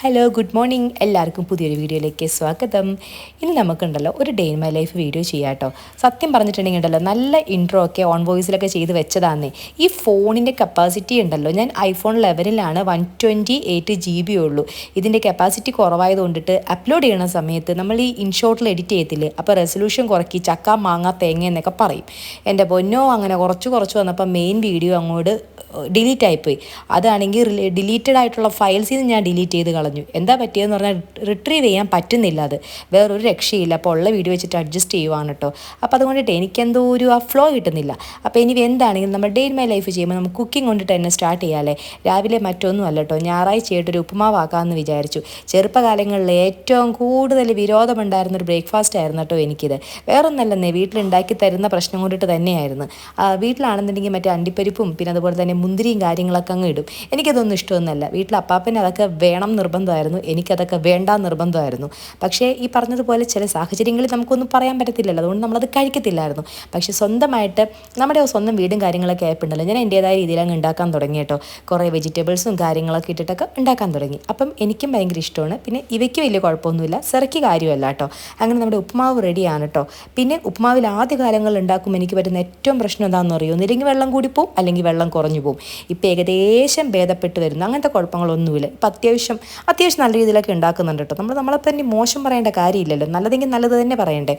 Hello good morning എല്ലാവർക്കും പുതിയൊരു വീഡിയോയിലേക്ക് സ്വാഗതം. ഇനി നമുക്കുണ്ടല്ലോ ഒരു day in my life video ചെയ്യാം കേട്ടോ. സത്യം പറഞ്ഞിട്ടുണ്ടെങ്കിൽ ഉണ്ടല്ലോ നല്ല ഇൻട്രോ ഒക്കെ ഓൺ വോയിസിലൊക്കെ ചെയ്ത് വെച്ചതാന്നേ. ഈ ഫോണിൻ്റെ കപ്പാസിറ്റി ഉണ്ടല്ലോ, ഞാൻ ഐഫോൺ 11 128 GB ഉള്ളൂ. ഇതിൻ്റെ കപ്പാസിറ്റി കുറവായത് കൊണ്ടിട്ട് അപ്ലോഡ് ചെയ്യുന്ന സമയത്ത് നമ്മൾ ഈ ഇൻഷോട്ടിൽ എഡിറ്റ് ചെയ്യത്തില്ലേ, അപ്പോൾ റെസൊല്യൂഷൻ കുറയ്ക്കി ചക്ക മാങ്ങ തേങ്ങ എന്നൊക്കെ പറയും. എൻ്റെ പൊന്നോ, അങ്ങനെ കുറച്ച് വന്നപ്പോൾ മെയിൻ വീഡിയോ അങ്ങോട്ട് ഡിലീറ്റ് ആയിപ്പോയി. അതാണെങ്കിൽ ഡിലീറ്റഡ് ആയിട്ടുള്ള ഫയൽസിൽ നിന്ന് ഞാൻ ഡിലീറ്റ് ചെയ്ത് കളഞ്ഞു. എന്താ പറ്റിയതെന്ന് പറഞ്ഞാൽ റിട്രീവ് ചെയ്യാൻ പറ്റുന്നില്ല. അത് വേറൊരു രക്ഷയില്ല. അപ്പോൾ ഉള്ള വീഡിയോ വെച്ചിട്ട് അഡ്ജസ്റ്റ് ചെയ്യുവാണ് കേട്ടോ. അപ്പോൾ അതുകൊണ്ടിട്ട് എനിക്കെന്തോ ഒരു ആ ഫ്ലോ കിട്ടുന്നില്ല. അപ്പോൾ ഇനി എന്താണെങ്കിലും നമ്മൾ ഡേ ഇൻ മൈ ലൈഫ് ചെയ്യുമ്പോൾ നമുക്ക് കുക്കിംഗ് കൊണ്ടിട്ട് തന്നെ സ്റ്റാർട്ട് ചെയ്യാമല്ലേ. രാവിലെ മറ്റൊന്നും അല്ല കേട്ടോ, ഞായറാഴ്ചയായിട്ടൊരു ഉപ്പുമാവാക്കാമെന്ന് വിചാരിച്ചു. ചെറുപ്പകാലങ്ങളിൽ ഏറ്റവും കൂടുതൽ വിരോധമുണ്ടായിരുന്നൊരു ബ്രേക്ക്ഫാസ്റ്റ് ആയിരുന്നു കേട്ടോ എനിക്കിത്. വേറൊന്നല്ലെന്നേ, വീട്ടിലുണ്ടാക്കി തരുന്ന പ്രശ്നം കൊണ്ടിട്ട് തന്നെയായിരുന്നു. വീട്ടിലാണെന്നുണ്ടെങ്കിൽ മറ്റേ അണ്ടിപ്പരിപ്പും പിന്നെ അതുപോലെ തന്നെ മുന്തിരിയും കാര്യങ്ങളൊക്കെ അങ്ങ് ഇടും. എനിക്കതൊന്നും ഇഷ്ടമൊന്നുമല്ല. വീട്ടിൽ അപ്പാപ്പന് അതൊക്കെ വേണം നിർബന്ധമായിരുന്നു, എനിക്കതൊക്കെ വേണ്ട നിർബന്ധമായിരുന്നു. പക്ഷേ ഈ പറഞ്ഞതുപോലെ ചില സാഹചര്യങ്ങളിൽ നമുക്കൊന്നും പറയാൻ പറ്റത്തില്ലല്ലോ, അതുകൊണ്ട് നമ്മളത് കഴിക്കത്തില്ലായിരുന്നു. പക്ഷേ സ്വന്തമായിട്ട് നമ്മുടെ സ്വന്തം വീടും കാര്യങ്ങളൊക്കെ ആയപ്പോണ്ടല്ലോ ഞാൻ എൻ്റേതായ രീതിയിൽ അങ്ങ് ഉണ്ടാക്കാൻ തുടങ്ങി കേട്ടോ. കുറേ വെജിറ്റബിൾസും കാര്യങ്ങളൊക്കെ ഇട്ടിട്ടൊക്കെ ഉണ്ടാക്കാൻ തുടങ്ങി. അപ്പം എനിക്കും ഭയങ്കര ഇഷ്ടമാണ്. പിന്നെ ഇവയ്ക്ക് വലിയ കുഴപ്പമൊന്നുമില്ല, സെറയ്ക്ക് കാര്യമല്ല കേട്ടോ. അങ്ങനെ നമ്മുടെ ഉപ്പുമാവ് റെഡിയാണ് കേട്ടോ. പിന്നെ ഉപ്പുമാവിൽ ആദ്യ കാലങ്ങളിൽ ഉണ്ടാക്കുമ്പോൾ എനിക്ക് പറ്റുന്ന ഏറ്റവും പ്രശ്നം എന്താണെന്ന് അറിയുമോ? ഒന്നില്ലെങ്കിൽ വെള്ളം കൂടി പോവും, അല്ലെങ്കിൽ വെള്ളം കുറഞ്ഞു പോവും. ഇപ്പം ഏകദേശം ഭേദപ്പെട്ട് വരുന്നു, അങ്ങനത്തെ കുഴപ്പങ്ങളൊന്നുമില്ല. ഇപ്പം അത്യാവശ്യം നല്ല രീതിയിലൊക്കെ ഉണ്ടാക്കുന്നുണ്ട് കേട്ടോ. നമ്മളെ തന്നെ മോശം പറയേണ്ട കാര്യമില്ലല്ലോ, നല്ലതെങ്കിൽ നല്ലത് തന്നെ പറയണ്ടേ.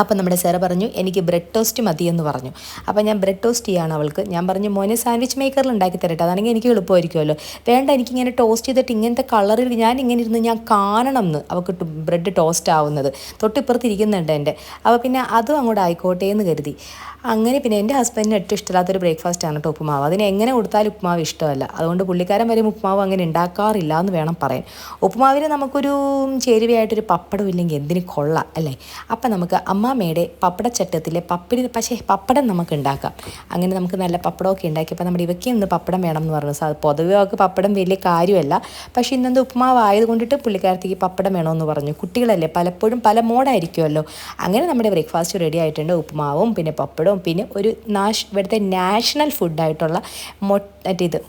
അപ്പം നമ്മുടെ സാറ് പറഞ്ഞു എനിക്ക് ബ്രെഡ് ടോസ്റ്റ് മതിയെന്ന് പറഞ്ഞു. അപ്പോൾ ഞാൻ ബ്രെഡ് ടോസ്റ്റ് ചെയ്യാണ് അവൾക്ക്. ഞാൻ പറഞ്ഞു മോനെ സാൻഡ്വിച്ച് മേക്കറിൽ ഉണ്ടാക്കി തരട്ടെ, അതാണെങ്കിൽ എനിക്ക് എളുപ്പമായിരിക്കുമല്ലോ. വേണ്ട, എനിക്കിങ്ങനെ ടോസ്റ്റ് ചെയ്തിട്ട് ഇങ്ങനത്തെ കളറിൽ ഞാൻ ഇങ്ങനെ ഇരുന്ന് ഞാൻ കാണണം എന്ന് അവൾക്ക് ബ്രെഡ് ടോസ്റ്റ് ആവുന്നത്. തൊട്ടിപ്പുറത്ത് ഇരിക്കുന്നുണ്ട് എൻ്റെ. അപ്പോൾ പിന്നെ അതും അങ്ങോട്ട് ആയിക്കോട്ടെ എന്ന് കരുതി. അങ്ങനെ പിന്നെ എൻ്റെ ഹസ്ബൻഡിന് ഏറ്റവും ഇഷ്ടമില്ലാത്തൊരു ബ്രേക്ക്ഫാസ്റ്റാണ് കേട്ടോ ഉപ്പുമാവ്. അതിന് എങ്ങനെ കൊടുത്താലും ഉപ്പുമാവ് ഇഷ്ടമല്ല. അതുകൊണ്ട് പുള്ളിക്കാരൻ വരെ ഉപ്പുമാവ് അങ്ങനെ ഉണ്ടാക്കാറില്ല എന്ന് വേണം പറയാൻ. ഉപ്പുമാവിന് നമുക്കൊരു ചേരുവയായിട്ടൊരു പപ്പടം ഇല്ലെങ്കിൽ എന്തിന് കൊള്ളാം അല്ലേ. അപ്പം നമുക്ക് അമ്മാമ്മയുടെ പപ്പടച്ചട്ടത്തിലെ പപ്പടം നമുക്ക് ഉണ്ടാക്കാം. അങ്ങനെ നമുക്ക് നല്ല പപ്പടമൊക്കെ ഉണ്ടാക്കിയപ്പോൾ നമ്മുടെ ഇവയ്ക്ക് ഇന്ന് പപ്പടം വേണം എന്ന് പറഞ്ഞു. പൊതുവെ അവർക്ക് പപ്പടം വലിയ കാര്യമല്ല, പക്ഷേ ഇന്നെന്ത് ഉപ്പുമാവ് ആയതുകൊണ്ടിട്ട് പുള്ളിക്കാരത്തേക്ക് പപ്പടം വേണമെന്ന് പറഞ്ഞു. കുട്ടികളല്ലേ, പലപ്പോഴും പല മോഡായിരിക്കുമല്ലോ. അങ്ങനെ നമ്മുടെ ബ്രേക്ക്ഫാസ്റ്റ് റെഡി ആയിട്ടുണ്ട്. ഉപ്പുമാവും പിന്നെ പപ്പടവും പിന്നെ ഒരു ഇവിടുത്തെ നാഷണൽ ഫുഡായിട്ടുള്ള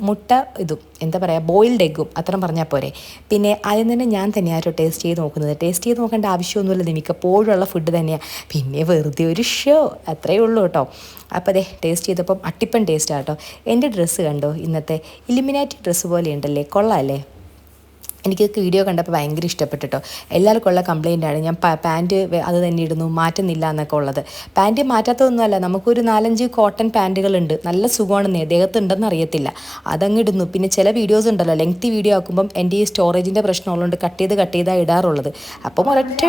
മുട്ട ഇതും എന്താ പറയുക, ബോയിൽഡ് എഗ്ഗും അത്രയും പറഞ്ഞാൽ പോരെ. പിന്നെ ആദ്യം തന്നെ ഞാൻ തന്നെയാട്ടോ ടേസ്റ്റ് ചെയ്ത് നോക്കുന്നത്. ടേസ്റ്റ് ചെയ്ത് നോക്കേണ്ട ആവശ്യമൊന്നുമില്ല, മിക്കപ്പോഴുള്ള ഫുഡ് തന്നെയാണ്. പിന്നെ വെറുതെ ഒരു ഷോ, അത്രയേ ഉള്ളൂ കേട്ടോ. അപ്പോൾ അതെ ടേസ്റ്റ് ചെയ്തപ്പം അട്ടിപ്പൻ ടേസ്റ്റാണ് കേട്ടോ. എൻ്റെ ഡ്രസ്സ് കണ്ടോ, ഇന്നത്തെ ഇലുമിനാറ്റി ഡ്രസ്സ് പോലെ ഉണ്ടല്ലേ, കൊള്ളാമല്ലേ. എനിക്ക് വീഡിയോ കണ്ടപ്പോൾ ഭയങ്കര ഇഷ്ടപ്പെട്ടിട്ടോ. എല്ലാവർക്കും ഉള്ള കംപ്ലയിൻ്റാണ് ഞാൻ പാൻറ്റ് അത് തന്നെ ഇടുന്നു, മാറ്റുന്നില്ല എന്നൊക്കെ ഉള്ളത്. പാൻറ്റ് മാറ്റാത്തതൊന്നുമല്ല, നമുക്കൊരു 4-5 കോട്ടൺ പാൻറ്റുകളുണ്ട്, നല്ല സുഖമാണെന്നേ, ദേഹത്തുണ്ടെന്ന് അറിയത്തില്ല, അതങ്ങ് ഇടുന്നു. പിന്നെ ചില വീഡിയോസ് ഉണ്ടല്ലോ ലെങ്തി വീഡിയോ ആക്കുമ്പം എൻ്റെ ഈ സ്റ്റോറേജിൻ്റെ പ്രശ്നമുള്ളതുകൊണ്ട് കട്ട് ചെയ്താണ് ഇടാറുള്ളത്. അപ്പം ഒരൊറ്റ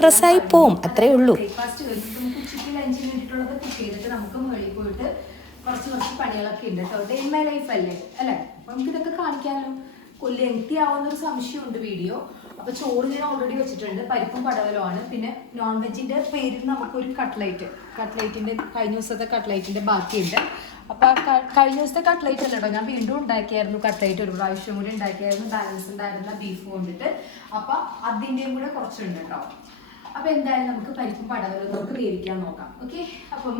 ഡ്രസ്സായി പോവും, അത്രയേ ഉള്ളൂ. കുറച്ച് പണികളൊക്കെ ഉണ്ട് കേട്ടോ. ഡേ ഇൻ മൈ ലൈഫ് അല്ലേ അപ്പം നമുക്കിതൊക്കെ കാണിക്കാമല്ലോ. ലെങ്തി ആവുന്നൊരു സംശയമുണ്ട് വീഡിയോ. അപ്പോൾ ചോറ് ഞാൻ ഓൾറെഡി വെച്ചിട്ടുണ്ട്, പരിപ്പും പടവലുമാണ്. പിന്നെ നോൺ വെജിൻ്റെ പേരിൽ നമുക്കൊരു കട്ട്ലൈറ്റിൻ്റെ കഴിഞ്ഞ ദിവസത്തെ കട്ട്ലൈറ്റിൻ്റെ ബാക്കിയുണ്ട്. അപ്പോൾ കഴിഞ്ഞ ദിവസത്തെ കട്ട്ലൈറ്റ് അല്ലട്ടോ, ഞാൻ വീണ്ടും ഉണ്ടാക്കിയായിരുന്നു കട്ട്ലൈറ്റ്, ഒരു പ്രാവശ്യം കൂടി ഉണ്ടാക്കിയായിരുന്നു, ബാലൻസ് ഉണ്ടായിരുന്ന ബീഫ് കൊണ്ടിട്ട്. അപ്പോൾ അതിൻ്റെയും കൂടെ കുറച്ചുണ്ട് കേട്ടോ. അപ്പോൾ എന്തായാലും നമുക്ക് പരിപ്പും പടവലും നമുക്ക് വേവിക്കാൻ നോക്കാം. ഓക്കെ, അപ്പം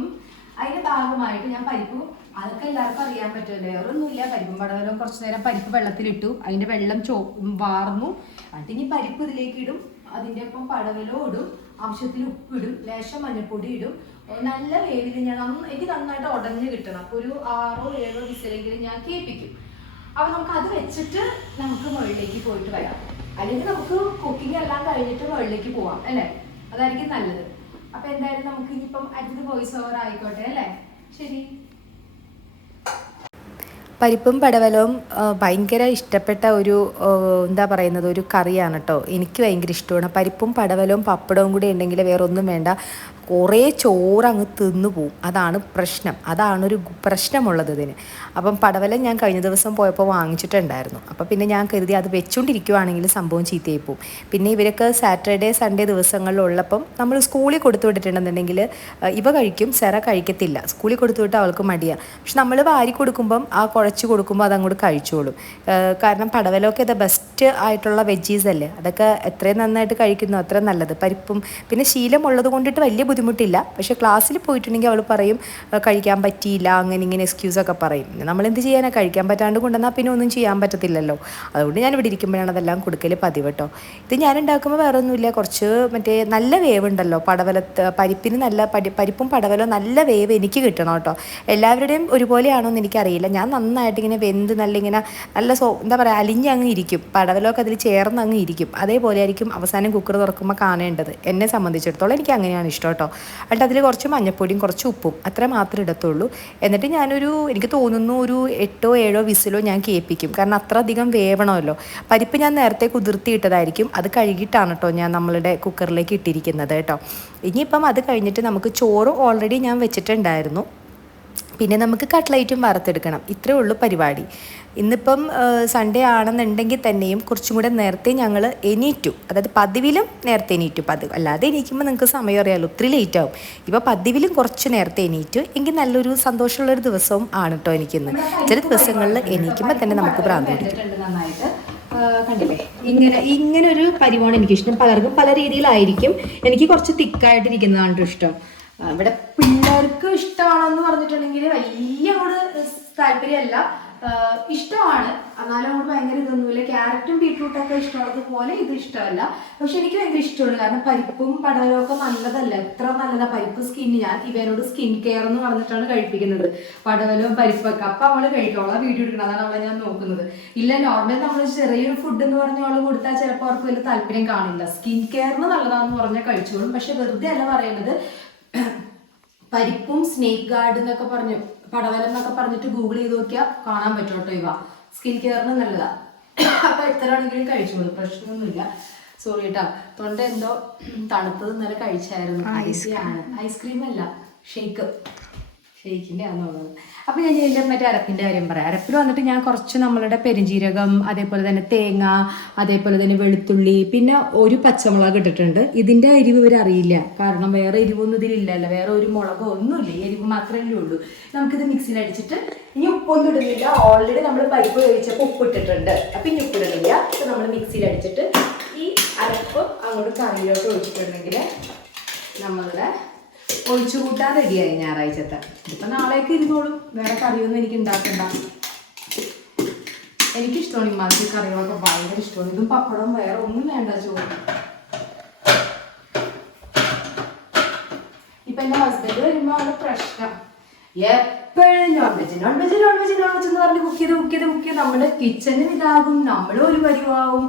അതിൻ്റെ ഭാഗമായിട്ട് ഞാൻ പരിപ്പ്, അതൊക്കെ എല്ലാവർക്കും അറിയാൻ പറ്റുമല്ലോ, വേറൊന്നുമില്ല. പരിപ്പും പടവലും കുറച്ച് നേരം പരിപ്പ് വെള്ളത്തിലിട്ടു, അതിൻ്റെ വെള്ളം വാർന്നു. എന്നിട്ട് ഇനി പരിപ്പ് ഇതിലേക്ക് ഇടും, അതിൻ്റെ ഒപ്പം പടവലോ ഇടും, ആവശ്യത്തിന് ഉപ്പിടും, ലേശം മഞ്ഞൾപ്പൊടി ഇടും. നല്ല വേവിൽ എനിക്ക് നന്നായിട്ട് ഉടഞ്ഞ് കിട്ടണം. അപ്പോൾ ഒരു 6-7 വിസിലെങ്കിലും ഞാൻ കേൾപ്പിക്കും. അപ്പോൾ നമുക്ക് അത് വെച്ചിട്ട് നമുക്ക് മുകളിലേക്ക് പോയിട്ട് വരാം. അല്ലെങ്കിൽ നമുക്ക് കുക്കിംഗ് എല്ലാം കഴിഞ്ഞിട്ട് മുകളിലേക്ക് പോവാം അല്ലേ, അതായിരിക്കും നല്ലത്. അപ്പൊ എന്തായാലും നമുക്ക് ഇനിയിപ്പം അടുത്തത് വോയിസ് ഓവർ ആയിക്കോട്ടെ അല്ലേ. ശരി. പരിപ്പും പടവലവും ഭയങ്കര ഇഷ്ടപ്പെട്ട ഒരു എന്താ പറയുന്നത്, ഒരു കറിയാണ് കേട്ടോ. എനിക്ക് ഭയങ്കര ഇഷ്ടമാണ്. പരിപ്പും പടവലവും പപ്പടവും കൂടി ഉണ്ടെങ്കിൽ വേറെ ഒന്നും വേണ്ട, കുറേ ചോറ് അങ്ങ് തിന്നു പോവും. അതാണ് ഒരു പ്രശ്നമുള്ളത് ഇതിന്. അപ്പം പടവലം ഞാൻ കഴിഞ്ഞ ദിവസം പോയപ്പോൾ വാങ്ങിച്ചിട്ടുണ്ടായിരുന്നു. അപ്പോൾ പിന്നെ ഞാൻ കരുതി അത് വെച്ചുകൊണ്ടിരിക്കുവാണെങ്കിൽ സംഭവം ചീത്തയായി പോവും. പിന്നെ ഇവരൊക്കെ സാറ്റർഡേ സൺഡേ ദിവസങ്ങളിലുള്ളപ്പം നമ്മൾ സ്കൂളിൽ കൊടുത്തു വിട്ടിട്ടുണ്ടെന്നുണ്ടെങ്കിൽ ഇവ കഴിക്കും, സെറ കഴിക്കത്തില്ല. സ്കൂളിൽ കൊടുത്തു വിട്ടാൽ അവൾക്ക് മടിയാണ്. പക്ഷെ നമ്മൾ വാരി കൊടുക്കുമ്പം ആ കുഴച്ച് കൊടുക്കുമ്പോൾ അതങ്ങോട്ട് കഴിച്ചോളും. കാരണം പടവലമൊക്കെ ഇത് ബെസ്റ്റ് ആയിട്ടുള്ള വെജീസ് അല്ലേ, അതൊക്കെ എത്രയും നന്നായിട്ട് കഴിക്കുന്നു അത്രയും നല്ലത്. പരിപ്പും പിന്നെ ശീലമുള്ളത് കൊണ്ടിട്ട് വലിയ ബുദ്ധിമുട്ടില്ല. പക്ഷേ ക്ലാസ്സിൽ പോയിട്ടുണ്ടെങ്കിൽ അവൾ പറയും കഴിക്കാൻ പറ്റിയില്ല, അങ്ങനെ ഇങ്ങനെ എക്സ്ക്യൂസൊക്കെ പറയും. നമ്മളെന്ത് ചെയ്യാനാണ്, കഴിക്കാൻ പറ്റാണ്ട് കൊണ്ടുവന്നാൽ പിന്നെ ഒന്നും ചെയ്യാൻ പറ്റത്തില്ലല്ലോ. അതുകൊണ്ട് ഞാൻ ഇവിടെ ഇരിക്കുമ്പോഴാണ് അതെല്ലാം കൊടുക്കൽ പതിവ് കേട്ടോ. ഇത് ഞാൻ ഉണ്ടാക്കുമ്പോൾ വേറെ ഒന്നുമില്ല, കുറച്ച് മറ്റേ നല്ല വേവുണ്ടല്ലോ പരിപ്പിന്, നല്ല പരിപ്പും പടവലവും നല്ല വേവ് എനിക്ക് കിട്ടണം കേട്ടോ. എല്ലാവരുടെയും ഒരുപോലെയാണോ എന്ന് എനിക്കറിയില്ല. ഞാൻ നന്നായിട്ട് ഇങ്ങനെ വെന്ത് ഇങ്ങനെ നല്ല എന്താ പറയുക, അലിഞ്ഞങ്ങ് ഇരിക്കും. പടവലമൊക്കെ അതിൽ ചേർന്ന് അങ്ങ് ഇരിക്കും. അതേപോലെ ആയിരിക്കും അവസാനം കുക്കർ തുറക്കുമ്പോൾ കാണേണ്ടത്. എന്നെ സംബന്ധിച്ചിടത്തോളം എനിക്ക് അങ്ങനെയാണ് ഇഷ്ടം കേട്ടോ. എന്നിട്ട് അതിൽ കുറച്ച് മഞ്ഞൾപ്പൊടിയും കുറച്ച് ഉപ്പും അത്ര മാത്രമേ ഇടത്തുള്ളൂ. എന്നിട്ട് എനിക്ക് തോന്നുന്നു ഒരു 8-7 വിസിലോ ഞാൻ കേൾപ്പിക്കും. കാരണം അത്ര അധികം വേവണമല്ലോ. പരിപ്പ് ഞാൻ നേരത്തെ കുതിർത്തിയിട്ടതായിരിക്കും, അത് കഴുകിയിട്ടാണ് കേട്ടോ ഞാൻ നമ്മളുടെ കുക്കറിലേക്ക് ഇട്ടിരിക്കുന്നത് കേട്ടോ. ഇനിയിപ്പം അത് കഴിഞ്ഞിട്ട് നമുക്ക് ചോറ് ഓൾറെഡി ഞാൻ വെച്ചിട്ടുണ്ടായിരുന്നു. പിന്നെ നമുക്ക് കട്ട്ലൈറ്റും വറുത്തെടുക്കണം. ഇത്രയേ ഉള്ളൂ പരിപാടി. ഇന്നിപ്പം സൺഡേ ആണെന്നുണ്ടെങ്കിൽ തന്നെയും കുറച്ചും കൂടെ നേരത്തെ ഞങ്ങൾ എണീറ്റു. അതായത് പതിവിലും നേരത്തെ എണീറ്റു. അല്ലാതെ എണീക്കുമ്പോൾ നിങ്ങൾക്ക് സമയം അറിയാമല്ലോ, ഒത്തിരി ലേറ്റ് ആവും. ഇപ്പോൾ പതിവിലും കുറച്ച് നേരത്തെ എണീറ്റു. എങ്കിൽ നല്ലൊരു സന്തോഷമുള്ളൊരു ദിവസവും ആണ് കേട്ടോ എനിക്കിന്ന്. ചില ദിവസങ്ങളിൽ എണീക്കുമ്പോൾ തന്നെ നമുക്ക് ഭ്രാന്ത് പിടിക്കും. നന്നായിട്ട് കണ്ടില്ലേ, ഇങ്ങനെ ഒരു പരിവാണ് എനിക്കിഷ്ടം. പലർക്കും പല രീതിയിലായിരിക്കും. എനിക്ക് കുറച്ച് തിക്കായിട്ടിരിക്കുന്നതാണ് ഇഷ്ടം. ഇവിടെ പിള്ളേർക്ക് ഇഷ്ടമാണെന്ന് പറഞ്ഞിട്ടുണ്ടെങ്കിൽ വലിയ താല്പര്യമല്ല, ഇഷ്ടമാണ്. എന്നാലും അങ്ങോട്ട് ഭയങ്കര ഇതൊന്നുമില്ല. ക്യാരറ്റും ബീട്രൂട്ടൊക്കെ ഇഷ്ടമുള്ളത് പോലെ ഇത് ഇഷ്ടമല്ല. പക്ഷെ എനിക്ക് ഭയങ്കര ഇഷ്ടമാണ്. കാരണം പരിപ്പും പടവലും ഒക്കെ നല്ലതല്ല, എത്ര നല്ലതാ പരിപ്പ് സ്കിന്നിന്. ഞാൻ ഇവനോട് സ്കിൻ കെയർ എന്ന് പറഞ്ഞിട്ടാണ് കഴിപ്പിക്കുന്നത്, പടവലും പരിപ്പൊക്കെ. അപ്പം അവള് കഴിക്കോളാം, വീഡിയോ എടുക്കണം, അതാണ് അവളെ ഞാൻ നോക്കുന്നത്. ഇല്ല, നോർമൽ നമ്മൾ ചെറിയൊരു ഫുഡ് എന്ന് പറഞ്ഞ അവള് കൊടുത്താൽ ചിലപ്പോൾ അവർക്ക് വലിയ താല്പര്യം കാണില്ല. സ്കിൻ കെയറിന് നല്ലതാണെന്ന് പറഞ്ഞാൽ കഴിച്ചോളും. പക്ഷെ വെറുതെ അല്ല പറയുന്നത്. പരിപ്പും സ്നേക്ക് ഗാർഡ് എന്നൊക്കെ പറഞ്ഞു, പടവലം എന്നൊക്കെ പറഞ്ഞിട്ട് ഗൂഗിൾ ചെയ്ത് നോക്കിയാൽ കാണാൻ പറ്റും കേട്ടോ. ഇവ സ്കിൻ കെയറിന് നല്ലതാ. അപ്പൊ എത്ര ആണെങ്കിലും കഴിച്ചോളൂ, പ്രശ്നമൊന്നുമില്ല. സോറി കേട്ടോ, തൊണ്ട എന്തോ തണുത്തത് ഇന്നലെ കഴിച്ചായിരുന്നു. ഐസ്ക്രീം അല്ല, ഷെയ്ക്കിൻ്റെ ആണെന്നുള്ളത്. അപ്പം ഞാൻ ഇതിൻ്റെ മറ്റേ അരപ്പിൻ്റെ കാര്യം പറയാം. അരപ്പിൽ വന്നിട്ട് ഞാൻ കുറച്ച് നമ്മളുടെ പെരുംജീരകം, അതേപോലെ തന്നെ തേങ്ങ, അതേപോലെ തന്നെ വെളുത്തുള്ളി, പിന്നെ ഒരു പച്ചമുളക് ഇട്ടിട്ടുണ്ട്. ഇതിൻ്റെ എരിവ് ഇവരറിയില്ല, കാരണം വേറെ എരിവൊന്നും ഇതിലില്ലല്ലോ, വേറെ ഒരു മുളകോ ഒന്നുമില്ല, ഈ എരിവ് മാത്രമേ ഉള്ളൂ. നമുക്കിത് മിക്സിയിൽ അടിച്ചിട്ട്, ഇനി ഉപ്പൊന്നും ഇടുന്നില്ല. ഓൾറെഡി നമ്മൾ പരിപ്പ് കഴിച്ചപ്പോൾ ഉപ്പ് ഇട്ടിട്ടുണ്ട്, അപ്പം ഇനി ഉപ്പിടുന്നില്ല. ഇപ്പം നമ്മൾ മിക്സിയിൽ അടിച്ചിട്ട് ഈ അരപ്പ് അങ്ങോട്ട് കറിയിലോട്ട് ഒഴിച്ചിട്ടുണ്ടെങ്കിൽ നമ്മളുടെ ഒഴിച്ചു കൂട്ടാൻ റെഡിയായി ഞായറാഴ്ചത്തെ. ഇപ്പം നാളേക്ക് ഇരുന്നോളും, വേറെ കറിയൊന്നും എനിക്ക് ഉണ്ടാക്കണ്ട. എനിക്കിഷ്ടമാണ് ഈ മാതിരി കറികളൊക്കെ, ഭയങ്കര ഇഷ്ടമാണ്. ഇതും പപ്പടം, വേറെ ഒന്നും വേണ്ട ചോറ്. ഇപ്പൊ എൻ്റെ ഹസ്ബൻഡ് വരുമ്പോൾ അവിടെ പ്രശ്നം, എപ്പോഴും നോൺ വെജ് എന്ന് പറഞ്ഞ് കുക്ക് ചെയ്ത് നമ്മുടെ കിച്ചണിൽ ഇതാകും, നമ്മളും ഒരു പരിവാവും.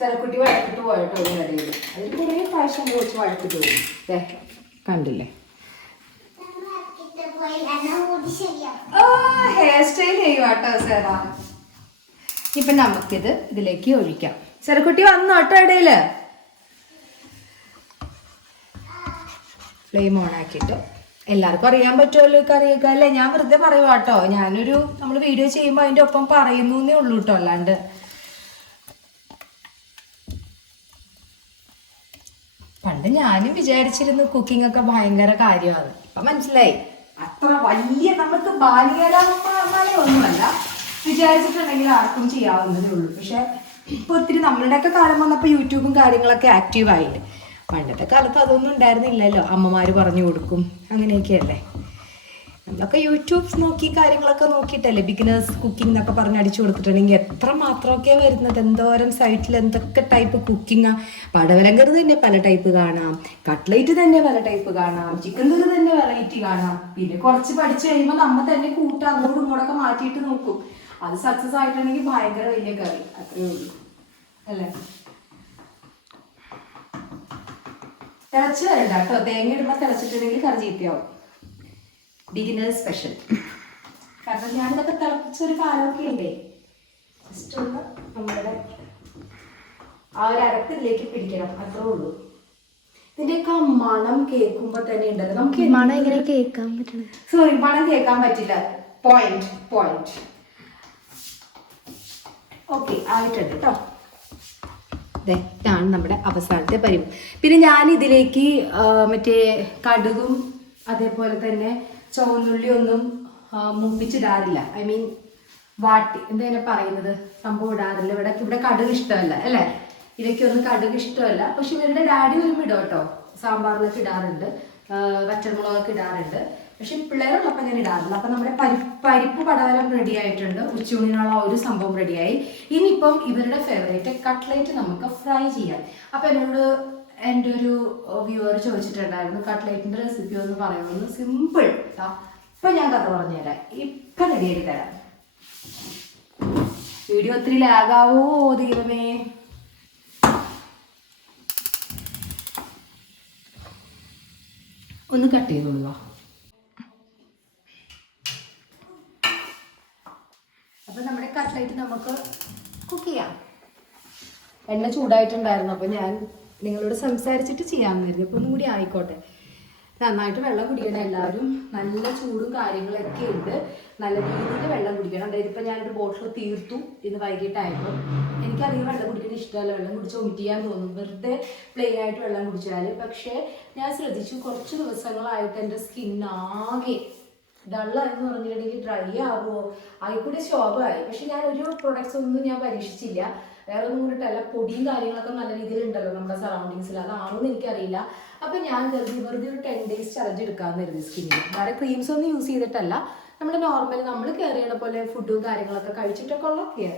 സെറക്കുട്ടി വഴക്കിട്ട് പോയിട്ടോ ഒരു കടയിൽ, അതിൽ കുറേ പ്രാവശ്യം വെച്ച് വഴക്കിട്ട് പോയി. കണ്ടില്ലേ, ഹെയർ സ്റ്റൈൽ ചെയ്യുവാട്ടോ സെറ. ഇപ്പൊ നമുക്കിത് ഇതിലേക്ക് ഒഴിക്കാം. സെറക്കുട്ടി വന്നു കേട്ടോ ഇടയില്. ഫ്ലെയിം ഓൺ ആക്കിയിട്ട് എല്ലാവർക്കും അറിയാൻ പറ്റുമല്ലോ കറിയൊക്കെ അല്ലേ. ഞാൻ വെറുതെ പറയുവാട്ടോ, നമ്മൾ വീഡിയോ ചെയ്യുമ്പോൾ അതിൻ്റെ ഒപ്പം പറയുന്നേ ഉള്ളൂ കേട്ടോ. അല്ലാണ്ട് പണ്ട് ഞാനും വിചാരിച്ചിരുന്നു കുക്കിംഗ് ഒക്കെ ഭയങ്കര കാര്യമാണ്. ഇപ്പം മനസ്സിലായി, അത്ര വലിയ നമുക്ക് ബാലികേരമൊന്നുമല്ല. വിചാരിച്ചിട്ടുണ്ടെങ്കിൽ ആർക്കും ചെയ്യാവുന്നതേ ഉള്ളൂ. പക്ഷെ ഇപ്പോൾ ഒത്തിരി നമ്മളുടെയൊക്കെ കാലം വന്നപ്പോൾ യൂട്യൂബും കാര്യങ്ങളൊക്കെ ആക്റ്റീവായില്ലേ. പണ്ടത്തെ കാലത്ത് അതൊന്നും ഉണ്ടായിരുന്നില്ലല്ലോ, അമ്മമാർ പറഞ്ഞു കൊടുക്കും, അങ്ങനെയൊക്കെയല്ലേ. നമ്മളൊക്കെ യൂട്യൂബ്സ് നോക്കി കാര്യങ്ങളൊക്കെ നോക്കിയിട്ടല്ലേ ബിഗിനേഴ്സ് കുക്കിംഗ് എന്നൊക്കെ പറഞ്ഞ് അടിച്ചു കൊടുത്തിട്ടുണ്ടെങ്കിൽ എത്ര മാത്രമൊക്കെ വരുന്നത്. എന്തോരം സൈറ്റിൽ എന്തൊക്കെ ടൈപ്പ് കുക്കിങ്ങാണ്. പടവലങ്കറി തന്നെ പല ടൈപ്പ് കാണാം, കട്ട്ലേറ്റ് തന്നെ പല ടൈപ്പ് കാണാം, ചിക്കൻ കറി തന്നെ വെറൈറ്റി കാണാം. പിന്നെ കുറച്ച് പഠിച്ചു കഴിയുമ്പോൾ നമ്മൾ തന്നെ കൂട്ടാം, അങ്ങോട്ടും ഇങ്ങോട്ടൊക്കെ മാറ്റിയിട്ട് നോക്കും. അത് സക്സസ് ആയിട്ടുണ്ടെങ്കിൽ ഭയങ്കര വലിയ കറി, അത്രയേ ഉള്ളൂ അല്ലേ. തിളച്ച് വരണ്ട കേട്ടോ, തേങ്ങ ഇടുമ്പോൾ തിളച്ചിട്ടുണ്ടെങ്കിൽ കറി ചീത്തയാവും. Beginners special. കാരണം ഞാനിതൊക്കെ തിളപ്പിച്ചൊരു കാലമൊക്കെ ഉണ്ടേ. ജസ്റ്റ് ഒന്ന് നമ്മളുടെ ആ ഒരു അരപ്പിലേക്ക് പിടിക്കണം, അത്രേ ഉള്ളൂ. ഇതിന്റെയൊക്കെ മണം കേൾക്കുമ്പോ തന്നെ ഉണ്ടല്ലോ നമുക്ക് മണം എങ്ങനെ കേൾക്കാൻ പറ്റണം? സോറി, മണം കേൾക്കാൻ പറ്റില്ല. പോയിന്റ്. ഓക്കെ, ആയിട്ടുണ്ട് കേട്ടോ. ഇതാണ് നമ്മുടെ അവസാനത്തെ പരിവ്. പിന്നെ ഞാൻ ഇതിലേക്ക് മറ്റേ കടുകും അതേപോലെ തന്നെ ചുവന്നുള്ളി ഒന്നും മൂപ്പിച്ചിടാറില്ല. ഐ മീൻ എന്താ പറയുന്നത്, സംഭവം ഇടാറില്ല. ഇവിടെ കടുക് ഇഷ്ടമല്ല അല്ലേ, ഇവയ്ക്കൊന്നും കടുക് ഇഷ്ടമല്ല. പക്ഷെ ഇവരുടെ ഡാഡി വരുമ്പോൾ ഇടും കേട്ടോ. സാമ്പാറിലൊക്കെ ഇടാറുണ്ട്, വറ്റൽമുളകൊക്കെ ഇടാറുണ്ട്. പക്ഷെ പിള്ളേരുള്ളപ്പോൾ ഞാൻ ഇടാറില്ല. അപ്പം നമ്മുടെ പരിപ്പ് പടവലം റെഡി ആയിട്ടുണ്ട്. ഉച്ചയൂണിനുള്ള ഒരു സംഭവം റെഡിയായി. ഇനിയിപ്പം ഇവരുടെ ഫേവറേറ്റ് കട്ട്ലേറ്റ് നമുക്ക് ഫ്രൈ ചെയ്യാം. അപ്പം എന്നോട് എൻ്റെ ഒരു വ്യൂവർ ചോദിച്ചിട്ടുണ്ടായിരുന്നു കട്ട്ലേറ്റിൻ്റെ റെസിപ്പി ഒന്ന് പറയുമെന്ന്. സിമ്പിൾ കേട്ടോ. ഇപ്പം ഞാൻ കഥ പറഞ്ഞുതരാം, ഇപ്പം റെഡിയാക്കി തരാം. വീഡിയോ ഒത്തിരി ലാഗാവോ ദൈവമേ. ഒന്ന് കട്ട് ചെയ്തോളൂ. അപ്പം നമ്മുടെ കട്ട്ലേറ്റ് നമുക്ക് കുക്ക് ചെയ്യാം. എണ്ണ ചൂടായിട്ടുണ്ടായിരുന്നു, അപ്പം ഞാൻ നിങ്ങളോട് സംസാരിച്ചിട്ട് ചെയ്യാമെന്നായിരുന്നു. അപ്പോൾ ഒന്നും കൂടി ആയിക്കോട്ടെ. നന്നായിട്ട് വെള്ളം കുടിക്കണം എല്ലാവരും. നല്ല ചൂടും കാര്യങ്ങളൊക്കെ ഉണ്ട്. നല്ല രീതിയിൽ വെള്ളം കുടിക്കണം. അതായത് ഇപ്പം ഞാനൊരു ബോട്ടിൽ തീർത്തു ഇന്ന് വൈകിട്ടായപ്പോൾ. എനിക്കധികം വെള്ളം കുടിക്കാൻ ഇഷ്ടമല്ല. വെള്ളം കുടിച്ച് വൊമിറ്റ് ചെയ്യാൻ തോന്നും വെറുതെ പ്ലെയിൻ ആയിട്ട് വെള്ളം കുടിച്ചാൽ. പക്ഷേ ഞാൻ ശ്രദ്ധിച്ചു കുറച്ച് ദിവസങ്ങളായിട്ട് എൻ്റെ സ്കിന്നാകെ ഡള്ളായെന്ന് പറഞ്ഞിട്ടുണ്ടെങ്കിൽ ഡ്രൈ ആവുമോ ആയിക്കൂടി ശോഭമായി. പക്ഷെ ഞാൻ ഒരു പ്രൊഡക്ട്സ് ഒന്നും ഞാൻ പരീക്ഷിച്ചില്ല. വേറെ ഒന്നും കൂടിയിട്ടല്ല, പൊടിയും കാര്യങ്ങളൊക്കെ നല്ല രീതിയിൽ ഉണ്ടല്ലോ നമ്മുടെ സറൗണ്ടിങ്സിൽ. അതാണെന്ന് എനിക്കറിയില്ല. അപ്പം ഞാൻ വെറുതെ ഒരു 10 days ചലഞ്ച് എടുക്കാമെന്ന് കരുതി സ്കിന്നിൽ. വേറെ ക്രീംസ് ഒന്നും യൂസ് ചെയ്തിട്ടല്ല, നമ്മുടെ നോർമൽ നമ്മൾ കെയർ ചെയ്യണ പോലെ ഫുഡും കാര്യങ്ങളൊക്കെ കഴിച്ചിട്ടൊക്കെ ഉള്ള കെയർ.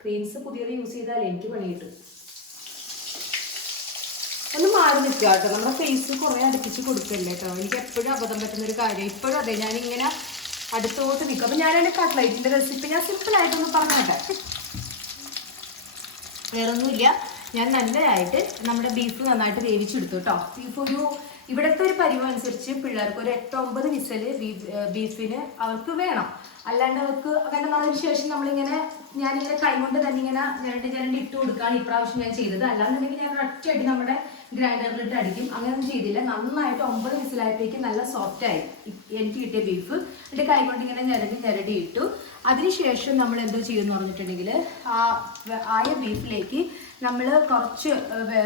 ക്രീംസ് പുതിയത് യൂസ് ചെയ്താൽ എനിക്ക് പണി കിട്ടും. ഒന്ന് മാറി നിൽക്കുക കേട്ടോ. നമ്മുടെ ഫേസ് കുറേ അടുപ്പിച്ച് കൊടുക്കല്ലേ കേട്ടോ. എനിക്ക് എപ്പോഴും അബദ്ധം പറ്റുന്നൊരു കാര്യം. ഇപ്പോഴും അതെ, ഞാനിങ്ങനെ അടുത്തോട്ട് നിൽക്കും. അപ്പം ഞാനെൻ്റെ കട്ട്ലൈറ്റിൻ്റെ റെസിപ്പി ഞാൻ സിമ്പിളായിട്ടൊന്ന് പറഞ്ഞോട്ടെ. വേറൊന്നുമില്ല, ഞാൻ നല്ലതായിട്ട് നമ്മുടെ ബീഫ് നന്നായിട്ട് വേവിച്ചെടുത്തു കേട്ടോ. ഇവിടുത്തെ ഒരു പരിവം അനുസരിച്ച് പിള്ളേർക്ക് ഒരു 8-9 വിസൽ ബീഫിന് അവർക്ക് വേണം. അല്ലാണ്ട് അവർക്ക് വേണ്ടതിന് ശേഷം ഞാനിങ്ങനെ കൈകൊണ്ട് തന്നെ ഇങ്ങനെ ഞരണ്ടി ഇട്ട് കൊടുക്കുകയാണ് ഇപ്രാവശ്യം ഞാൻ ചെയ്തത്. അല്ലാന്നുണ്ടെങ്കിൽ ഞാൻ ഒറ്റയടി നമ്മുടെ ഗ്രൈൻഡറിലിട്ട് അടിക്കും. അങ്ങനെയൊന്നും ചെയ്തില്ല. നന്നായിട്ട് 9 വിസിലായപ്പോഴേക്കും നല്ല സോഫ്റ്റായി എനിക്ക് കിട്ടിയ ബീഫ്. എൻ്റെ കൈ കൊണ്ട് ഇങ്ങനെ ഞരടി ഇട്ടു. അതിനുശേഷം നമ്മൾ എന്തോ ചെയ്യുമെന്ന് പറഞ്ഞിട്ടുണ്ടെങ്കിൽ ആയ ബീഫിലേക്ക് നമ്മൾ കുറച്ച്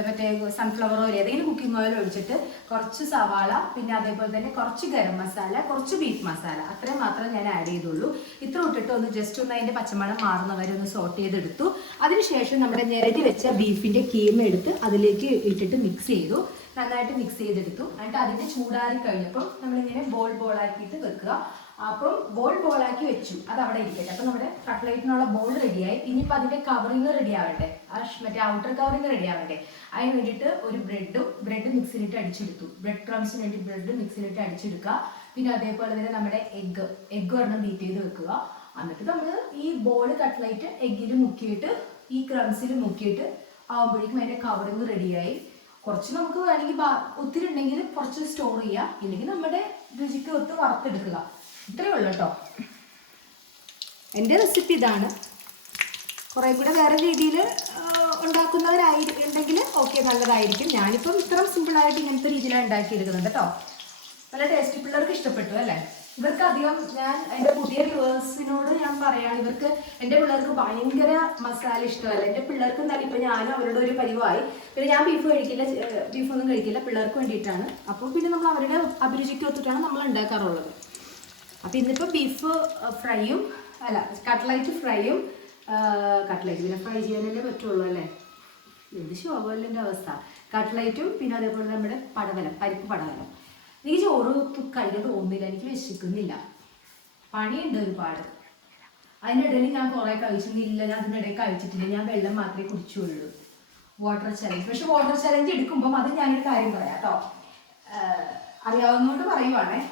മറ്റേ സൺഫ്ലവർ ഓയിൽ ഏതെങ്കിലും കുക്കിംഗ് ഓയിൽ ഒഴിച്ചിട്ട് കുറച്ച് സവാള, പിന്നെ അതേപോലെ തന്നെ കുറച്ച് ഗരം മസാല, കുറച്ച് ബീഫ് മസാല, അത്രയും മാത്രം ഞാൻ ആഡ് ചെയ്തുള്ളൂ. ഇത്ര ഇട്ടിട്ട് ഒന്ന് ജസ്റ്റ് ഒന്ന് അതിൻ്റെ പച്ചമണം മാറുന്നവരെ ഒന്ന് സോട്ട് ചെയ്തെടുത്തു. അതിനുശേഷം നമ്മുടെ ഞെരടി വെച്ച ബീഫിൻ്റെ കീമ എടുത്ത് അതിലേക്ക് ഇട്ടിട്ട് മിക്സ് ചെയ്തു. നന്നായിട്ട് മിക്സ് ചെയ്തെടുത്തു. എന്നിട്ട് അതിൻ്റെ ചൂടാറി കഴിഞ്ഞപ്പോൾ നമ്മളിങ്ങനെ ബോൾ ആക്കിയിട്ട് വെക്കുക. അപ്പം ബോളാക്കി വെച്ചു, അത് അവിടെ ഇരിക്കട്ടെ. അപ്പം നമ്മുടെ കട്ട്ലൈറ്റിനുള്ള ബോൾ റെഡിയായി. ഇനിയിപ്പോൾ അതിൻ്റെ കവറിങ് റെഡി ആവട്ടെ, മറ്റേ ഔട്ടർ കവറിങ് റെഡി ആവട്ടെ. അതിന് വേണ്ടിയിട്ട് ഒരു ബ്രെഡ് മിക്സിലിട്ട് അടിച്ചെടുത്തു. ബ്രെഡ് ക്രംസിന് വേണ്ടി ബ്രെഡ് മിക്സിലിട്ട് അടിച്ചെടുക്കുക. പിന്നെ അതേപോലെ തന്നെ നമ്മുടെ എഗ്ഗ് ഒരെണ്ണം ബീറ്റ് ചെയ്ത് വെക്കുക. എന്നിട്ട് നമ്മൾ ഈ ബോൾ കട്ട്ലൈറ്റ് എഗ്ഗിൽ മുക്കിയിട്ട് ഈ ക്രംസിൽ മുക്കിയിട്ട് ആകുമ്പോഴേക്കും അതിൻ്റെ കവറിങ് റെഡിയായി. കുറച്ച് നമുക്ക് വേണമെങ്കിൽ ഒത്തിരി ഉണ്ടെങ്കിൽ കുറച്ച് സ്റ്റോർ ചെയ്യുക, ഇല്ലെങ്കിൽ നമ്മുടെ രുചിക്ക് ഒത്ത് വറുത്തെടുക്കുക. ഇത്രയേ ഉള്ളൂ കേട്ടോ. എൻ്റെ റെസിപ്പി ഇതാണ്. കുറേ കൂടെ വേറെ രീതിയിൽ ഉണ്ടാക്കുന്നവരുണ്ടെങ്കിൽ ഓക്കെ, നല്ലതായിരിക്കും. ഞാനിപ്പം ഇത്രയും സിമ്പിളായിട്ട് ഇങ്ങനത്തെ രീതിയിലാണ് ഉണ്ടാക്കിയെടുക്കുന്നത് കേട്ടോ. നല്ല ടേസ്റ്റി. പിള്ളേർക്ക് ഇഷ്ടപ്പെട്ടു അല്ലേ? ഇവർക്ക് അധികം ഞാൻ എൻ്റെ പുതിയ വ്യൂവേഴ്സിനോട് ഞാൻ പറയുകയാണ്, ഇവർക്ക് എൻ്റെ പിള്ളേർക്ക് ഭയങ്കര മസാല ഇഷ്ടമല്ല. എൻ്റെ പിള്ളേർക്ക് എന്തായാലും ഇപ്പം ഞാനും അവരുടെ ഒരു പരിവായി. പിന്നെ ഞാൻ ബീഫൊന്നും കഴിക്കില്ല, പിള്ളേർക്ക് വേണ്ടിയിട്ടാണ്. അപ്പോൾ പിന്നെ നമ്മൾ അവരുടെ അഭിരുചിക്ക് ഒത്തിട്ടാണ് നമ്മൾ ഉണ്ടാക്കാറുള്ളത്. അപ്പോൾ ഇന്നിപ്പോൾ ബീഫ് ഫ്രൈയും കട്ട്ലൈറ്റ് ഫ്രൈയും കട്ട്ലൈറ്റ് പിന്നെ ഫ്രൈ ചെയ്യാനല്ലേ പറ്റുള്ളൂ അല്ലേ? എന്ത് ശോഭമല്ലേ എൻ്റെ അവസ്ഥ. കട്ട്ലൈറ്റും പിന്നെ അതേപോലെ നമ്മുടെ പരിപ്പ് പടവലം. എനിക്ക് ചോറ് കഴിക്കാൻ തോന്നുന്നില്ല, എനിക്ക് വിശക്കുന്നില്ല, പണിയുണ്ട് ഒരുപാട്. അതിനിടയിൽ ഞാൻ കുറേ കഴിച്ചിട്ടില്ല. ഞാൻ അതിനിടയിൽ കഴിച്ചിട്ടില്ല, ഞാൻ വെള്ളം മാത്രമേ കുടിച്ചുള്ളൂ. Water challenge. പക്ഷെ വാട്ടർ ചലഞ്ച് എടുക്കുമ്പം അത് ഞാനൊരു കാര്യം പറയാം കേട്ടോ, അറിയാവുന്നതുകൊണ്ട് പറയുവാണേ.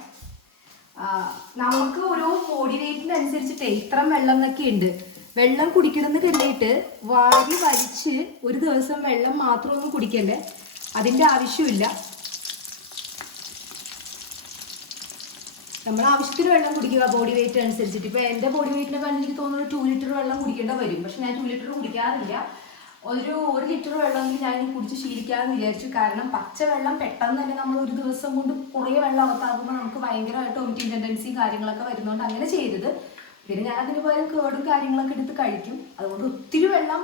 നമുക്ക് ഓരോ ബോഡി വെയ്റ്റിനനുസരിച്ചിട്ട് ഇത്ര വെള്ളം എന്നൊക്കെ ഉണ്ട്. വെള്ളം കുടിക്കണമെന്ന് കരുതിയിട്ട് വാരി വലിച്ച് ഒരു ദിവസം വെള്ളം മാത്രമൊന്നും കുടിക്കണ്ടേ, അതിൻ്റെ ആവശ്യമില്ല. നമ്മൾ ആവശ്യത്തിന് വെള്ളം കുടിക്കുക ബോഡി വെയിറ്റ് അനുസരിച്ചിട്ട്. ഇപ്പോൾ എൻ്റെ ബോഡി വെയിറ്റിനെ കണ്ട് എനിക്ക് തോന്നുന്നു 2 ലിറ്റർ വെള്ളം കുടിക്കേണ്ട വരും. പക്ഷെ ഞാൻ 2 ലിറ്റർ കുടിക്കാറില്ല. ഒരു ലിറ്റർ വെള്ളമെങ്കിൽ ഞാൻ കുടിച്ച് ശീലിക്കാമെന്ന് വിചാരിച്ചു. കാരണം പച്ചവെള്ളം പെട്ടെന്ന് തന്നെ നമ്മൾ ഒരു ദിവസം കൊണ്ട് കുറേ വെള്ളം അകത്താകുമ്പോൾ നമുക്ക് ഭയങ്കരമായിട്ട് വോമിറ്റിംഗ് ടെൻഡൻസിയും കാര്യങ്ങളൊക്കെ വരുന്നതുകൊണ്ട് അങ്ങനെ ചെയ്തത്. പിന്നെ ഞാൻ അതിന് പകരം കേടും കാര്യങ്ങളൊക്കെ എടുത്ത് കഴിക്കും. അതുകൊണ്ട് ഒത്തിരി വെള്ളം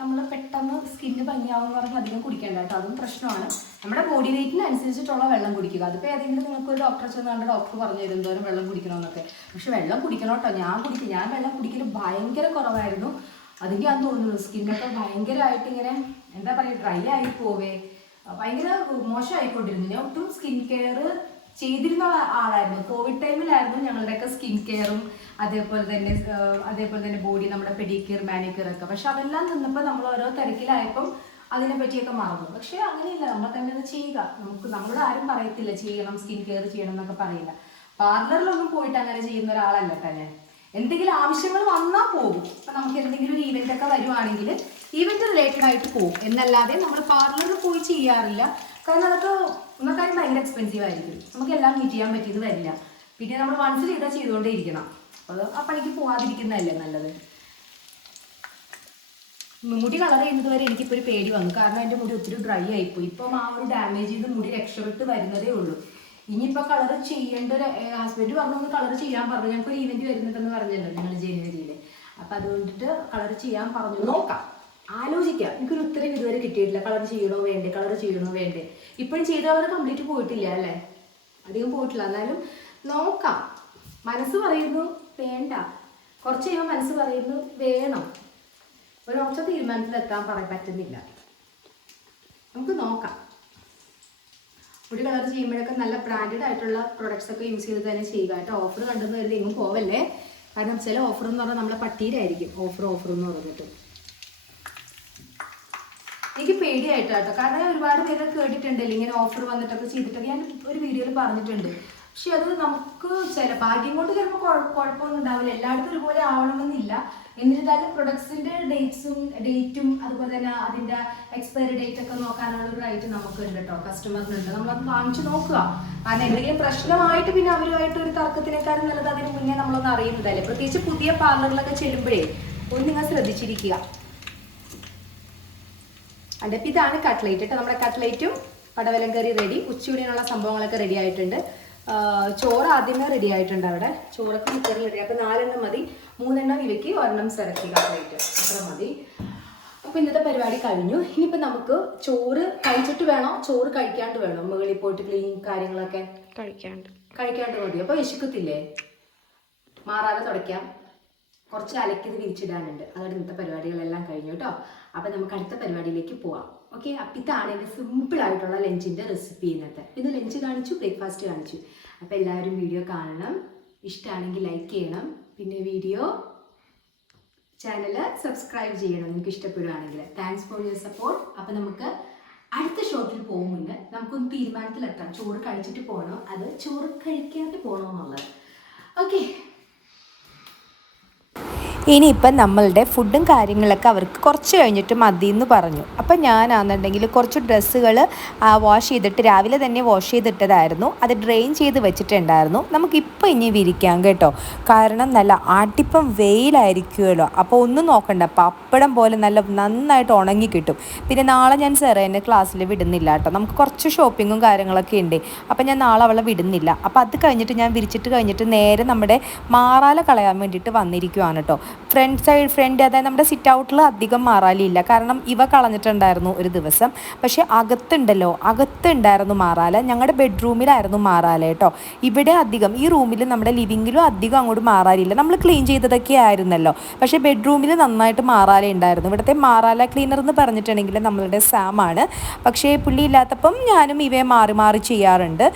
നമ്മൾ പെട്ടെന്ന് സ്കിന്ന് ഭംഗിയാവുമെന്ന് പറഞ്ഞാൽ അധികം കുടിക്കേണ്ട കേട്ടോ, അതും പ്രശ്നമാണ്. നമ്മുടെ ബോഡി വെയിറ്റിനനുസരിച്ചിട്ടുള്ള വെള്ളം കുടിക്കുക. അതിപ്പോൾ ഏതെങ്കിലും നിങ്ങൾക്ക് ഒരു ഡോക്ടറെ ചെന്നാണ്ട് ഡോക്ടർ പറഞ്ഞു തരും എന്തോരം വെള്ളം കുടിക്കണമെന്നൊക്കെ. പക്ഷെ വെള്ളം കുടിക്കണം കേട്ടോ. ഞാൻ വെള്ളം കുടിക്കൽ ഭയങ്കര കുറവായിരുന്നു. അതെനിക്ക് അത് തോന്നുന്നു സ്കിന്നൊക്കെ ഭയങ്കരമായിട്ട് ഇങ്ങനെ എന്താ പറയുക ഡ്രൈ ആയി പോവേ, ഭയങ്കര മോശമായിക്കൊണ്ടിരുന്നു. ഞാൻ ഒട്ടും സ്കിൻ കെയർ ചെയ്തിരുന്ന ആളായിരുന്നു. കോവിഡ് ടൈമിലായിരുന്നു ഞങ്ങളുടെയൊക്കെ സ്കിൻ കെയറും അതേപോലെ തന്നെ ബോഡി നമ്മുടെ പെഡിക്യൂർ മാനിക്യൂർ ഒക്കെ. പക്ഷെ അതെല്ലാം നിന്നപ്പോൾ നമ്മൾ ഓരോ തിരക്കിലായപ്പം അതിനെ പറ്റിയൊക്കെ മറന്നു. പക്ഷെ അങ്ങനെയില്ല, നമ്മൾ തന്നെ അത് ചെയ്യുക. നമ്മളോട് ആരും പറയത്തില്ല ചെയ്യണം സ്കിൻ കെയർ ചെയ്യണം എന്നൊക്കെ പറയില്ല. പാർലറിലൊന്നും പോയിട്ട് അങ്ങനെ ചെയ്യുന്ന ഒരാളല്ല തന്നെ. എന്തെങ്കിലും ആവശ്യങ്ങൾ വന്നാൽ പോകും. ഇപ്പം നമുക്ക് എന്തെങ്കിലും ഒരു ഈവെൻ്റ് ഒക്കെ വരുവാണെങ്കിൽ ഈവെൻ്റ് റിലേറ്റഡ് ആയിട്ട് പോകും എന്നല്ലാതെ നമ്മൾ പാർലറിൽ പോയി ചെയ്യാറില്ല. കാരണം അതൊക്കെ ഒന്നൊക്കെ ഭയങ്കര എക്സ്പെൻസീവ് ആയിരിക്കും. നമുക്ക് എല്ലാം മീറ്റ് ചെയ്യാൻ പറ്റിയത് വരില്ല. പിന്നെ നമ്മൾ വൺസ് ചെയ്താൽ ചെയ്തുകൊണ്ടേ ഇരിക്കണം. അത് ആ പണിക്ക് പോകാതിരിക്കുന്നതല്ലേ നല്ലത്. മുടി കളർ ചെയ്യുന്നത് വരെ എനിക്കിപ്പോൾ ഒരു പേടി വന്നു. കാരണം എൻ്റെ മുടി ഒത്തിരി ഡ്രൈ ആയിപ്പോയി. ഇപ്പം ആ ഒരു ഡാമേജ് ചെയ്ത് മുടി രക്ഷപ്പെട്ട് വരുന്നതേ ഉള്ളൂ. ഇനിയിപ്പോൾ കളർ ചെയ്യേണ്ട ഒരു ഹസ്ബൻഡ് പറഞ്ഞൊന്ന് കളർ ചെയ്യാൻ പറഞ്ഞു. ഞങ്ങൾക്ക് ഒരു ഈവെൻറ്റ് വരുന്നുണ്ടെന്ന് പറഞ്ഞല്ലോ നിങ്ങൾ ജനുവരിയിൽ. അപ്പം അതുകൊണ്ടിട്ട് കളർ ചെയ്യാൻ പറഞ്ഞു. നോക്കാം, ആലോചിക്കാം. എനിക്കൊരു ഉത്തരം ഇതുവരെ കിട്ടിയിട്ടില്ല. കളർ ചെയ്യണോ വേണ്ടേ. ഇപ്പോഴും ചെയ്തവർ കംപ്ലീറ്റ് പോയിട്ടില്ല അല്ലേ, അധികം പോയിട്ടില്ല. എന്നാലും നോക്കാം. മനസ്സ് പറയുന്നു വേണ്ട, കുറച്ച് കഴിയുമ്പോൾ മനസ്സ് പറയുന്നു വേണം. ഒരു ഒറ്റ തീരുമാനത്തിലെത്താൻ പറ്റുന്നില്ല. നമുക്ക് നോക്കാം. മുടി കളർ ചെയ്യുമ്പോഴൊക്കെ നല്ല ബ്രാൻഡഡ് ആയിട്ടുള്ള പ്രൊഡക്ട്സ് ഒക്കെ യൂസ് ചെയ്ത് തന്നെ ചെയ്യുക കേട്ടോ. ഓഫർ കണ്ടെന്ന് കരുതി എങ്ങും പോവല്ലേ. കാരണം ചില ഓഫർ എന്ന് പറഞ്ഞാൽ നമ്മളെ പട്ടിയിലായിരിക്കും ഓഫർ എന്ന് പറഞ്ഞിട്ട്. എനിക്ക് പേടിയായിട്ടോ. കാരണം ഞാൻ ഒരുപാട് പേരെ കേട്ടിട്ടുണ്ടല്ലോ ഇങ്ങനെ ഓഫർ വന്നിട്ടൊക്കെ ചെയ്തിട്ടൊക്കെ. ഞാൻ ഒരു വീഡിയോയിൽ പറഞ്ഞിട്ടുണ്ട്. പക്ഷെ അത് നമുക്ക് ഭാഗ്യം കൊണ്ട് ചിലപ്പോൾ കുഴപ്പമൊന്നും ഉണ്ടാവില്ല. എല്ലായിടത്തും ഒരുപോലെ ആവണമെന്നില്ല. എന്നിരുന്നാലും പ്രൊഡക്ട്സിന്റെ ഡേറ്റും അതുപോലെ തന്നെ അതിന്റെ എക്സ്പയറി ഡേറ്റ് ഒക്കെ നോക്കാനുള്ള ഒരു റൈറ്റ് നമുക്ക് ഉണ്ട് കേട്ടോ, കസ്റ്റമറിനുണ്ട്. നമ്മളത് വാങ്ങിച്ചു നോക്കുക. കാരണം എന്തെങ്കിലും പ്രശ്നമായിട്ട് പിന്നെ അവരുമായിട്ട് ഒരു തർക്കത്തിനേക്കാളും നല്ലത് അതിന് മുന്നേ നമ്മളൊന്ന് അറിയുന്നതല്ലേ. പ്രത്യേകിച്ച് പുതിയ പാർലറിലൊക്കെ ചെല്ലുമ്പോഴേ ഒന്ന് നിങ്ങൾ ശ്രദ്ധിച്ചിരിക്കുക. അതിൻ്റെ ഇതാണ് കട്ട്ലേറ്റ് കേട്ടോ. നമ്മുടെ കട്ട്ലേറ്റും പടവലം കറി റെഡി. ഉച്ചയൂടിനുള്ള സംഭവങ്ങളൊക്കെ റെഡി ആയിട്ടുണ്ട്. ചോറ് ആദ്യമേ റെഡി ആയിട്ടുണ്ട്. അവിടെ ചോറൊക്കെ കറി റെഡി. അപ്പോൾ 4 എണ്ണം മതി. 3 എണ്ണം ഇവയ്ക്ക് 1 എണ്ണം സെലക്ട് കട്ട്ലേറ്റ് അത്ര മതി. അപ്പോൾ ഇന്നത്തെ പരിപാടി കഴിഞ്ഞു. ഇനിയിപ്പോൾ നമുക്ക് ചോറ് കഴിച്ചിട്ട് വേണോ ചോറ് കഴിക്കാണ്ട് വേണോ മുകളിൽ പോയിട്ട് ക്ലീൻ കാര്യങ്ങളൊക്കെ കഴിക്കാണ്ട് മതി. അപ്പോൾ വിശക്കത്തില്ലേ? മാറാതെ തുടയ്ക്കാം. കുറച്ച് അലക്കിയത് വിരിച്ചിടാനുണ്ട്. അതോടെ ഇന്നത്തെ പരിപാടികളെല്ലാം കഴിഞ്ഞു കേട്ടോ. അപ്പം നമുക്ക് അടുത്ത പരിപാടിയിലേക്ക് പോവാം. ഓക്കെ, അപ്പം ഇതാണ് എൻ്റെ സിമ്പിളായിട്ടുള്ള ലഞ്ചിൻ്റെ റെസിപ്പി. ഇന്ന് ലഞ്ച് കാണിച്ചു, ബ്രേക്ക്ഫാസ്റ്റ് കാണിച്ചു. അപ്പോൾ എല്ലാവരും വീഡിയോ കാണണം. ഇഷ്ടമാണെങ്കിൽ ലൈക്ക് ചെയ്യണം. പിന്നെ ചാനൽ സബ്സ്ക്രൈബ് ചെയ്യണം നിങ്ങൾക്ക് ഇഷ്ടപ്പെടുകയാണെങ്കിൽ. Thanks for your support. അപ്പം നമുക്ക് അടുത്ത ഷോട്ടിൽ പോകും മുന്നേ നമുക്കൊന്ന് തീരുമാനത്തിലെത്താം. ചോറ് കഴിച്ചിട്ട് പോകണോ അത് ചോറ് കഴിക്കാതെ പോകണോ എന്നുള്ളത്. ഓക്കെ, ഇനിയിപ്പം നമ്മളുടെ ഫുഡും കാര്യങ്ങളൊക്കെ അവർക്ക് കുറച്ച് കഴിഞ്ഞിട്ട് മതി എന്ന് പറഞ്ഞു. അപ്പം ഞാനാണെന്നുണ്ടെങ്കിൽ കുറച്ച് ഡ്രസ്സുകൾ വാഷ് ചെയ്തിട്ട് രാവിലെ തന്നെ വാഷ് ചെയ്തിട്ടതായിരുന്നു. അത് ഡ്രെയിൻ ചെയ്ത് വെച്ചിട്ടുണ്ടായിരുന്നു. നമുക്കിപ്പോൾ ഇനി വിരിക്കാം കേട്ടോ. കാരണം നല്ല ആട്ടിപ്പം വെയിലായിരിക്കുമല്ലോ. അപ്പോൾ ഒന്നും നോക്കണ്ട, പപ്പടം പോലെ നന്നായിട്ട് ഉണങ്ങി കിട്ടും. പിന്നെ നാളെ ഞാൻ എന്നെ ക്ലാസ്സിൽ വിടുന്നില്ല കേട്ടോ. നമുക്ക് കുറച്ച് ഷോപ്പിങ്ങും കാര്യങ്ങളൊക്കെ ഉണ്ട്. അപ്പം ഞാൻ നാളെ അവളെ വിടുന്നില്ല. അപ്പോൾ അത് കഴിഞ്ഞിട്ട് ഞാൻ വിരിച്ചിട്ട് കഴിഞ്ഞിട്ട് നേരെ നമ്മുടെ മാറാല കളയാൻ വേണ്ടിയിട്ട് വന്നിരിക്കുവാണ് കേട്ടോ. ഫ്രണ്ട് അതായത് നമ്മുടെ സിറ്റ് ഔട്ടിൽ അധികം മാറാലില്ല. കാരണം ഇവ കളഞ്ഞിട്ടുണ്ടായിരുന്നു ഒരു ദിവസം. പക്ഷേ അകത്തുണ്ടായിരുന്നു മാറാല. ഞങ്ങളുടെ ബെഡ്റൂമിലായിരുന്നു മാറാല കേട്ടോ. ഇവിടെ അധികം ഈ റൂമിൽ നമ്മുടെ ലിവിങ്ങിലും അധികം അങ്ങോട്ട് മാറാലില്ല. നമ്മൾ ക്ലീൻ ചെയ്തതൊക്കെ ആയിരുന്നല്ലോ. പക്ഷേ ബെഡ്റൂമിൽ നന്നായിട്ട് മാറാല ഉണ്ടായിരുന്നു. ഇവിടുത്തെ മാറാല ക്ലീനർ എന്ന് പറഞ്ഞിട്ടുണ്ടെങ്കിൽ നമ്മളുടെ സാമാണ്. പക്ഷേ പുള്ളി ഇല്ലാത്തപ്പം ഞാനും ഇവയെ മാറി ചെയ്യാറുണ്ട്.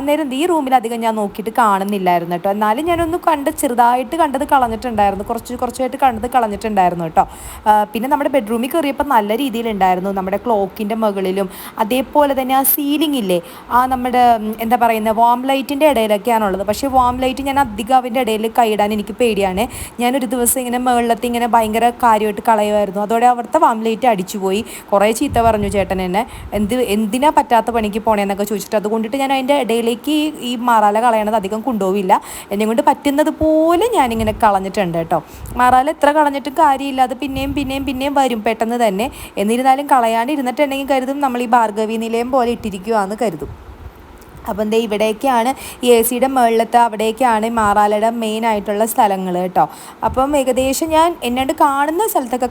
അന്നേരം ഈ റൂമിൽ അധികം ഞാൻ നോക്കിയിട്ട് കാണുന്നില്ലായിരുന്നു കേട്ടോ. എന്നാലും ഞാനൊന്ന് ചെറുതായിട്ട് കണ്ടത് കളഞ്ഞിട്ടുണ്ടായിരുന്നു. കുറച്ചായിട്ട് കണ്ടത് കളഞ്ഞിട്ടുണ്ടായിരുന്നു കേട്ടോ. പിന്നെ നമ്മുടെ ബെഡ്റൂമിൽ കയറിയപ്പോൾ നല്ല രീതിയിലുണ്ടായിരുന്നു. നമ്മുടെ ക്ലോക്കിൻ്റെ മുകളിലും അതേപോലെ തന്നെ ആ സീലിംഗ് ഇല്ലേ, ആ നമ്മുടെ എന്താ പറയുന്നത് വാം ലൈറ്റിൻ്റെ ഇടയിലൊക്കെയാണുള്ളത്. പക്ഷേ വാം ലൈറ്റ് ഞാൻ അധികം അവൻ്റെ ഇടയിൽ കൈയിടാൻ എനിക്ക് പേടിയാണ്. ഞാനൊരു ദിവസം ഇങ്ങനെ മുകളിലത്തെ ഇങ്ങനെ ഭയങ്കര കാര്യമായിട്ട് കളയുമായിരുന്നു. അതോടെ അവിടുത്തെ വാം ലൈറ്റ് അടിച്ചുപോയി. കുറേ ചീത്ത പറഞ്ഞു ചേട്ടൻ എന്നെ, എന്തിനാ പറ്റാത്ത പണിക്ക് പോണേന്നൊക്കെ ചോദിച്ചിട്ട്. അതുകൊണ്ടിട്ട് ഞാൻ അതിൻ്റെ ഇടയിലേക്ക് ഈ മാറാല കളയണത് അധികം കൊണ്ടുപോവില്ല. എന്നെ കൊണ്ട് പറ്റുന്നത് പോലെ ഞാനിങ്ങനെ കളഞ്ഞിട്ടുണ്ട് മാറാലുണ്ട് കേട്ടോ. മാറാൽ എത്ര കളഞ്ഞിട്ടും കാര്യമില്ല, അത് പിന്നെയും വരും പെട്ടെന്ന് തന്നെ. എന്നിരുന്നാലും കളയാണ്ടിരുന്നിട്ടുണ്ടെങ്കിൽ കരുതും നമ്മൾ ഈ ഭാർഗവി നിലയം പോലെ ഇട്ടിരിക്കുകയാണെന്ന് കരുതും. അപ്പം എന്താ ഇവിടേക്കാണ് ഈ എ സിയുടെ മുകളിലത്തെ അവിടേക്കാണ് മാറാലയുടെ മെയിൻ ആയിട്ടുള്ള സ്ഥലങ്ങൾ കേട്ടോ. അപ്പം ഏകദേശം ഞാൻ എന്നോട് കാണുന്ന സ്ഥലത്തൊക്കെ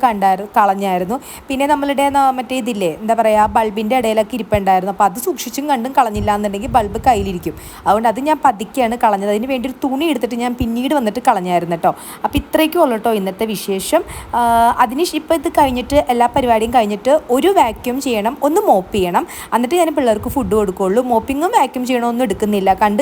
കളഞ്ഞായിരുന്നു. പിന്നെ നമ്മളുടെ മറ്റേ ഇതില്ലേ എന്താ പറയുക, ബൾബിൻ്റെ ഇടയിലൊക്കെ ഇരിപ്പുണ്ടായിരുന്നു. അപ്പോൾ അത് സൂക്ഷിച്ചും കണ്ടും കളഞ്ഞില്ല എന്നുണ്ടെങ്കിൽ ബൾബ് കയ്യിലിരിക്കും. അതുകൊണ്ട് അത് ഞാൻ പതുക്കെയാണ് കളഞ്ഞത്. അതിന് വേണ്ടി ഒരു തുണി എടുത്തിട്ട് ഞാൻ പിന്നീട് വന്നിട്ട് കളഞ്ഞായിരുന്നു കേട്ടോ. അപ്പോൾ ഇത്രയൊക്കെ ഉള്ളൂ കേട്ടോ ഇന്നത്തെ വിശേഷം. ഇപ്പോൾ ഇത് കഴിഞ്ഞിട്ട് എല്ലാ പരിപാടിയും കഴിഞ്ഞിട്ട് ഒരു വാക്യൂം ചെയ്യണം, ഒന്ന് മോപ്പ് ചെയ്യണം. എന്നിട്ട് ഞാൻ പിള്ളേർക്ക് ഫുഡ് കൊടുക്കുകയുള്ളൂ. മോപ്പിങ്ങും വാക്യൂം ചെയ്യണമൊന്നും എടുക്കുന്നില്ല. കണ്ട്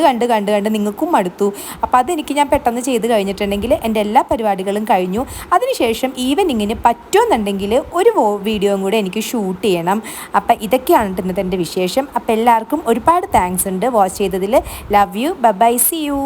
നിങ്ങൾക്കും മടുത്തു. അപ്പോൾ അതെനിക്ക് ഞാൻ പെട്ടെന്ന് ചെയ്ത് കഴിഞ്ഞിട്ടുണ്ടെങ്കിൽ എൻ്റെ എല്ലാ പരിപാടികളും കഴിഞ്ഞു. അതിനുശേഷം ഈവനിങ്ങിന് പറ്റുമെന്നുണ്ടെങ്കിൽ ഒരു വീഡിയോയും കൂടെ എനിക്ക് ഷൂട്ട് ചെയ്യണം. അപ്പം ഇതൊക്കെയാണ് ഇന്നത്തെ എൻ്റെ വിശേഷം. അപ്പോൾ എല്ലാവർക്കും ഒരുപാട് താങ്ക്സ് ഉണ്ട് വാച്ച് ചെയ്തതിൽ. Love you, bye, see U.